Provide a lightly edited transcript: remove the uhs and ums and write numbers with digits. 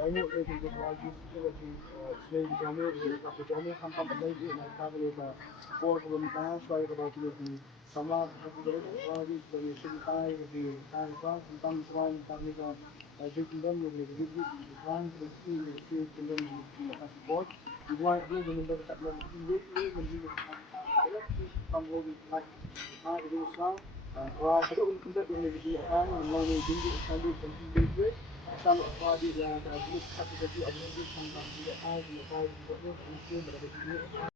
يعني لازم تراجع في سنين جامعة في جامعة هم قبل ما يجي نتابع فوق بالمدرسة شوية قبل في سماع في راجع في شركة في كارفا تم سواء تابع جيكندم اللي بيجي كان في كندم سبورت يبغى يجي من بدأ من يجي من يجي ما يدوسها وكتب كنت من يجي الآن من لون يجي كان يجي some body that look at the ability sometimes the eyes and the eyes but look and see but the